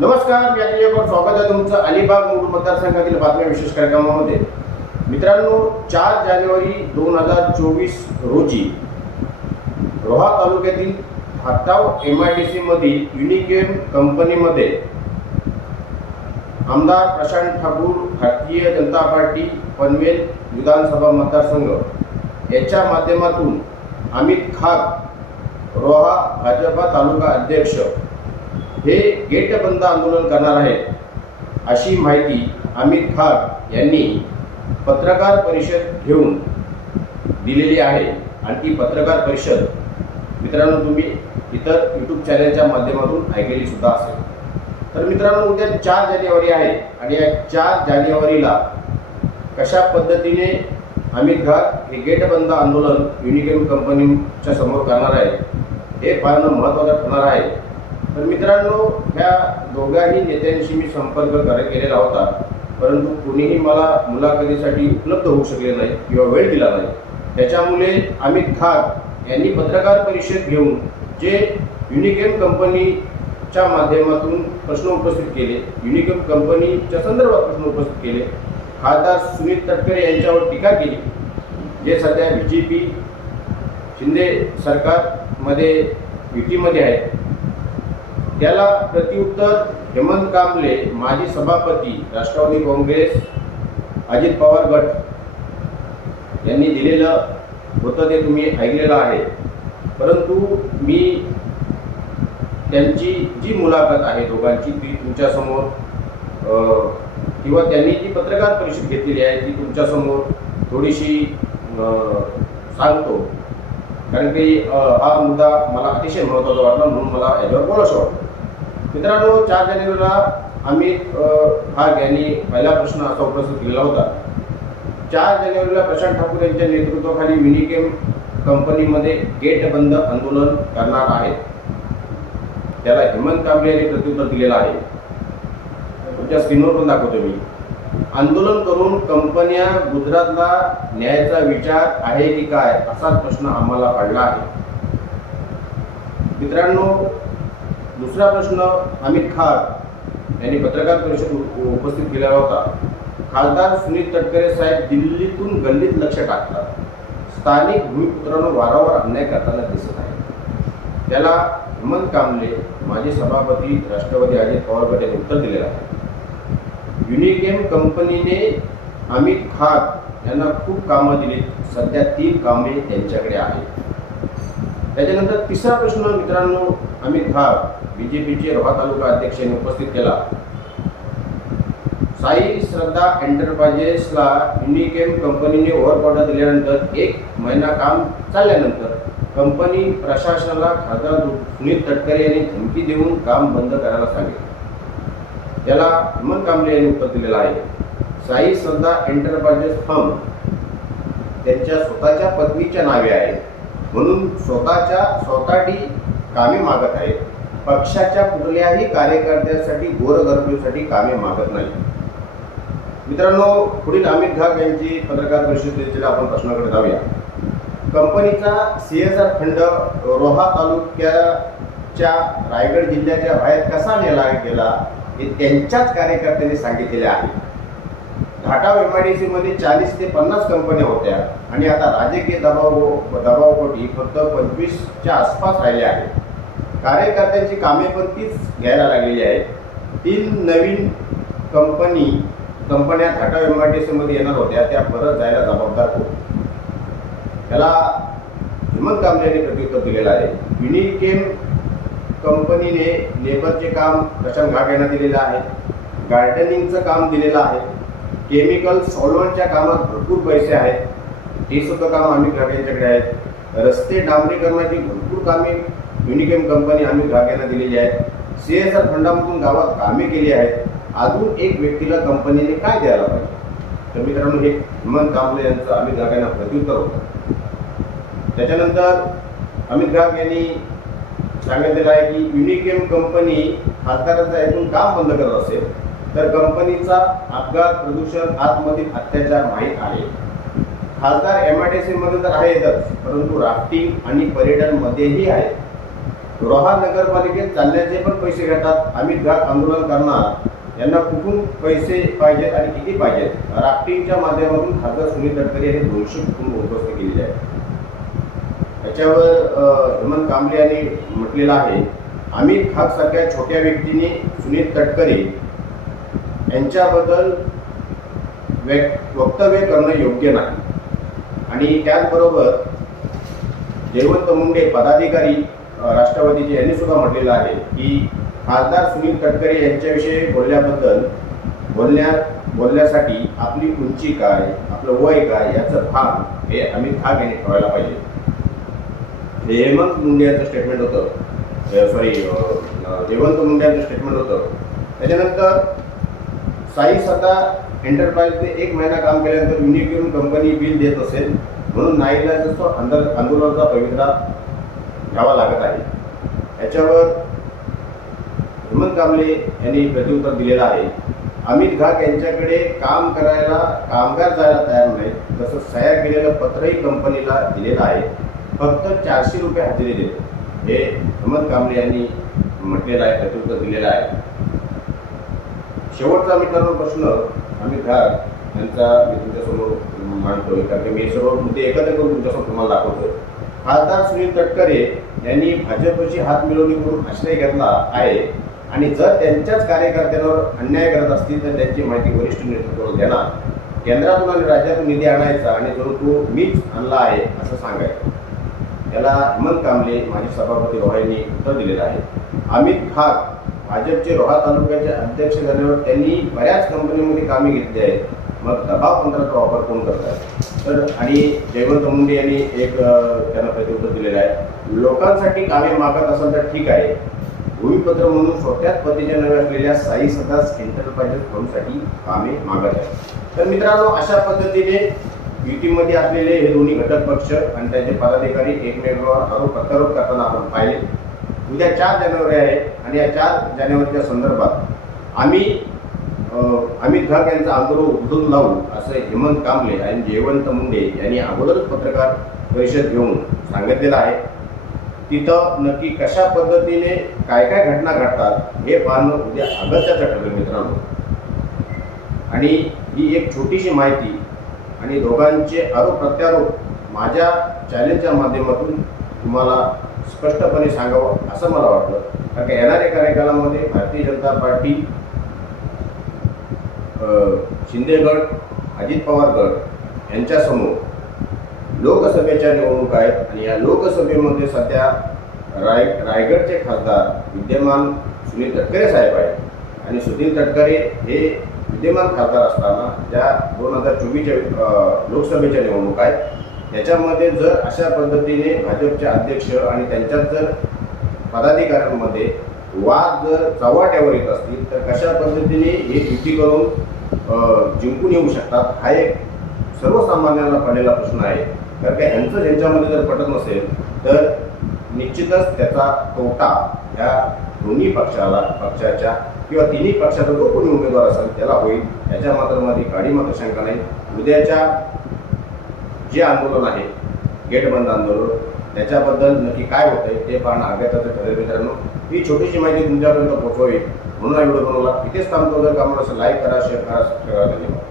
नमस्कार मी अजय स्वागत आहे तुमचं अलिबाग मूळ मतदारसंघातील बातम्या विशेष कार्यक्रमामध्ये. मित्रांनो चार जानेवारी दोन हजार चोवीस रोजी रोहा तालुक्यातील हाताव एम आय डी सीमधील युनिकेम कंपनीमध्ये आमदार प्रशांत ठाकूर भारतीय जनता पार्टी पनवेल विधानसभा मतदारसंघ याच्या माध्यमातून अमित खाग रोहा भाजपा तालुका अध्यक्ष हे गेट बंद आंदोलन करणार आहेत अशी माहिती अमित खार यांनी पत्रकार परिषद घेऊन दिलेली आहे. आणि ती पत्रकार परिषद मित्रांनो तुम्ही इतर यूट्यूब चॅनलच्या माध्यमातून ऐकलेली सुद्धा असेल. तर मित्रांनो उद्या चार जानेवारी आहे आणि या चार जानेवारीला कशा पद्धतीने अमित घाट हे गेट बंद आंदोलन युनिकेम कंपनीच्या समोर करणार आहे हे पाहणं महत्त्वाचं ठरणार आहे. तर मित्रांनो ह्या दोघाही नेत्यांशी मी संपर्क कर केलेला होता. परंतु कोणीही मला मुलाखतीसाठी उपलब्ध होऊ शकले नाही किंवा वेळ दिला नाही. त्याच्यामुळे अमित खान यांनी पत्रकार परिषद घेऊन जे युनिकेम कंपनीच्या माध्यमातून प्रश्न उपस्थित केले युनिकेम कंपनीच्या संदर्भात प्रश्न उपस्थित केले खासदार सुनील तटकरे यांच्यावर टीका केली जे सध्या बी जे पी शिंदे सरकारमध्ये युतीमध्ये आहेत. त्याला प्रत्युत्तर हेमंत कांबळे माजी सभापती राष्ट्रवादी काँग्रेस अजित पवार गट यांनी दिलेलं होतं ते तुम्ही ऐकलेलं आहे. परंतु मी त्यांची जी मुलाखत आहे दोघांची ती तुमच्यासमोर किंवा त्यांनी जी पत्रकार परिषद घेतलेली आहे ती तुमच्यासमोर थोडीशी सांगतो. कारण की हा मुद्दा मला अतिशय महत्त्वाचा वाटला म्हणून मला याच्यावर बोलावंसं वाटतं मित्रांनो चार जानेवारीला आम्ही हा यांनी पहिला प्रश्न असा उपस्थित केलेला होता. चार जानेवारीला प्रशांत ठाकूर यांच्या नेतृत्वाखाली मिनिकेम कंपनीमध्ये गेट बंद आंदोलन करणार आहे त्याला हेमंत कांबळे यांनी प्रत्युत्तर दिलेलं आहे. तुमच्या स्क्रीनवर पण दाखवतो मी. आंदोलन करून कंपन्या गुजरातला न्यायाचा विचार आहे की काय असाच प्रश्न आम्हाला पडला आहे. मित्रांनो दुसरा प्रश्न अमित खार यांनी पत्रकार परिषद उपस्थित केलेला होता. खासदार सुनील तटकरे साहेब दिल्लीतून गल्लीत लक्ष टाकतात. स्थानिक भूमिपुत्रांवर वारंवार अन्याय करताना दिसत आहे त्याला हेमंत कांबळे माजी सभापती राष्ट्रवादी अजित पवार गट यांनी उत्तर दिलेलं आहे. युनिकेम कंपनीने अमित खात यांना खूप कामं दिली सध्या तीन कामे त्यांच्याकडे आहेत. त्याच्यानंतर तिसरा प्रश्न मित्रांनो अमित धार बीजेपीचे रोहा तालुका अध्यक्ष यांनी उपस्थित केला. साई श्रद्धा एंटरप्राइजेसला युनिकेम कंपनीने ओव्हर ऑर्डर दिल्यानंतर एक महिना काम चालल्यानंतर कंपनी प्रशासनाला खासदार सुनील तटकरे यांनी धमकी देऊन काम बंद करायला सांगितले. त्याला हेमंत कांबळे यांनी उत्तर दिलेलं आहे. साई श्रद्धा एंटरप्राइजेस फर्म त्यांच्या स्वतःच्या पत्नीच्या नावे आहे म्हणून स्वतःच्या स्वतःटी कामे मागत आहे. पक्षाच्या कुठल्याही कार्यकर्त्यासाठी गोरगरबीसाठी कामे मागत नाही. मित्रांनो पुढील अमित घाग यांची पत्रकार परिषदेतील आपण प्रश्नाकडे जाऊया. कंपनीचा C S R fund Roha तालुक्याच्या रायगड जिल्ह्याच्या बाहेर कसा नेला गेला हे त्यांच्याच कार्यकर्त्यांनी सांगितलेले आहे. घाटाव एम आय डी सीमध्ये चाळीस ते पन्नास कंपन्या होत्या आणि आता राजकीय दबाव दबावपोटी फक्त पंचवीसच्या आसपास राहिले आहेत. कार्यकर्त्यांची कामे पण तीच घ्यायला लागलेली आहेत. तीन नवीन कंपनी कंपन्या थाटा एम येणार होत्या त्या परत जायला जबाबदार होत. त्याला हेमंत कांबळे यांनी प्रत्युत्तर दिलेलं आहे. युनिकेम कंपनीने लेबरचे काम प्रशांत घाट यांना दिलेलं आहे. गार्डनिंगचं काम दिलेलं आहे. केमिकल सॉल्वंटच्या कामात भरपूर पैसे आहेत. हे सुद्धा काम आम्ही घाट यांच्याकडे आहेत. रस्ते डांबरीकरणाची भरपूर कामे युनिकेम कंपनी आम्ही ग्राहकांना दिलेली आहे. सी एस आर फंडामधून गावात कामे केली आहेत. अजून एक व्यक्तीला कंपनीने काय द्यायला पाहिजे? तर मित्रांनो हे हेमंत कांबळे यांचं आम्ही ग्राहकांना प्रत्युत्तर होतं. त्याच्यानंतर अमित ग्राहक यांनी सांगितलेलं आहे की युनिकेम कंपनी खासदाराचा यातून काम बंद करत असेल तर कंपनीचा अपघात प्रदूषण आतमधील अत्याचार माहीत आहे. खासदार एम आय डी सी मध्ये तर आहेतच परंतु राफ्टिंग आणि पर्यटनमध्येही आहे. रोहा नगरपालिकेत चालण्याचे पण पैसे घेतात. आम्ही घाट आंदोलन करणार. यांना कुठून पैसे पाहिजेत आणि किती पाहिजेत? राफ्टिंगच्या माध्यमातून खासदार सुनील तटकरे यांनी दोनशे कुटुंब उद्ध्वस्त केलेले आहे त्याच्यावर हेमंत कांबळे यांनी म्हटलेलं आहे आम्ही खाक सारख्या छोट्या व्यक्तीने सुनील तटकरे यांच्याबद्दल व्यक- वक्तव्य करणं योग्य नाही. आणि त्याचबरोबर जयवंत मुंडे पदाधिकारी राष्ट्रवादीचे यांनी सुद्धा म्हटलेलं आहे की खासदार सुनील तटकरे यांच्याविषयी बोलल्याबद्दल बोलण्या बोलण्यासाठी आपली उंची काय आपलं वय काय याचं भान हे अमित खाग यांनी ठेवायला पाहिजे. हे हेमंत मुंडे यांचं स्टेटमेंट होतं. सॉरी हेमंत मुंडे यांचं स्टेटमेंट होतं. त्याच्यानंतर साई सत्ता एंटरप्राइजने एक महिना काम केल्यानंतर युनिक्यून कंपनी बिल देत असेल म्हणून नाईलाजाचा आंदोल आंदोलनाचा पवित्रा घ्यावा लागत आहे. याच्यावर हेमंत कांबळे यांनी प्रत्युत्तर दिलेलं आहे. अमित घाग यांच्याकडे काम करायला कामगार जायला तयार नाहीत. तसं सह्या केलेलं पत्रही कंपनीला दिलेलं आहे. फक्त चारशे रुपये हजेरी देतो. हे हेमंत कांबळे यांनी म्हटलेलं आहे प्रत्युत्तर दिलेलं आहे. शेवटचा मित्रांनो प्रश्न अमित घाग यांचा मी तुमच्यासमोर मांडतोय. कारण मी सर्व मुद्दे एकत्र करून तुमच्यासमोर तुम्हाला दाखवतोय. खासदार सुनील तटकरे यांनी भाजपशी हात मिळवणी करून आश्रय घेतला आहे. आणि जर त्यांच्याच कार्यकर्त्यांवर अन्याय करत असतील तर त्यांची माहिती वरिष्ठ नेतृत्वाला देणार. केंद्रातून आणि राज्यातून निधी आणायचा आणि जो तो मीच आणला आहे असं सांगायचं. त्याला हेमंत कांबळे माजी सभापती रोहायांनी उत्तर दिलेलं आहे. अमित खाक भाजपचे रोहा तालुक्याचे अध्यक्ष झाल्यावर त्यांनी बऱ्याच कंपनीमध्ये कामे घेतली आहेत. मग दबाव तंत्राचा वापर कोण करत तर आणि जयवंत मुंडे यांनी एक त्यांना प्रतिउत्तर दिलेलं आहे. लोकांसाठी कामे मागत असाल तर ठीक आहे. भूमिपत्र म्हणून स्वतःच पतीच्या नव्या असलेल्या साई सदास एंटरप्राइजेस फर्मसाठी कामे मागत आहे. तर मित्रांनो अशा पद्धतीने युतीमध्ये असलेले हे दोन्ही घटक पक्ष आणि त्यांचे पदाधिकारी एकमेकांवर आरोप प्रत्यारोप करताना आपण पाहिले. उद्या चार जानेवारी आहे आणि या चार जानेवारीच्या संदर्भात आम्ही अमित घाग यांचा आंदोलन उघडून लावू असं हेमंत कांबळे आणि जयवंत मुंडे यांनी अगोदरच पत्रकार परिषद घेऊन सांगितलेलं आहे. तिथं नक्की कशा पद्धतीने काय काय घटना घडतात हे पाहणं उद्या अगत्याचं ठरलं मित्रांनो. आणि ही एक छोटीशी माहिती आणि दोघांचे आरोप प्रत्यारोप माझ्या चॅलेंजच्या माध्यमातून तुम्हाला स्पष्टपणे सांगावं असं मला वाटलं कारण का येणाऱ्या कार्यकालामध्ये भारतीय जनता पार्टी शिंदे गट अजित पवार गट यांच्यासमोर लोकसभेच्या निवडणूक आहेत आणि या लोकसभेमध्ये सध्या राय रायगडचे खासदार विद्यमान सुनील तटकरे साहेब आहेत. आणि सुनील तटकरे हे विद्यमान खासदार असताना ज्या दोन हजार चोवीसच्या लोकसभेच्या निवडणूक आहेत त्याच्यामध्ये जर अशा पद्धतीने भाजपचे अध्यक्ष आणि त्यांच्यात जर पदाधिकाऱ्यांमध्ये वाद जर चव्हाट्यावर येत असतील तर कशा पद्धतीने हे युती करून जिंकून येऊ शकतात हा एक सर्वसामान्यांना पडलेला प्रश्न आहे. कारण का ह्यांचं ज्यांच्यामध्ये जर पटत नसेल तर निश्चितच त्याचा तोटा ह्या दोन्ही पक्षाला पक्षाच्या किंवा तिन्ही पक्षाचा जो कोणी उमेदवार असेल त्याला होईल. याच्या मात्रमध्ये काडी मात्र शंका नाही. उद्याच्या जे आंदोलन आहे गेट बंद आंदोलन त्याच्याबद्दल नक्की काय होतंय ते पाहणं अज्ञाताचं ठरेल मित्रांनो. ही छोटीशी माहिती तुमच्यापर्यंत पोहोचवावी म्हणून हा व्हिडिओ बनवला इथेच थांबतो जर का मला असं लाईक करा शेअर करा सबस्क्राईब करा. धन्यवाद.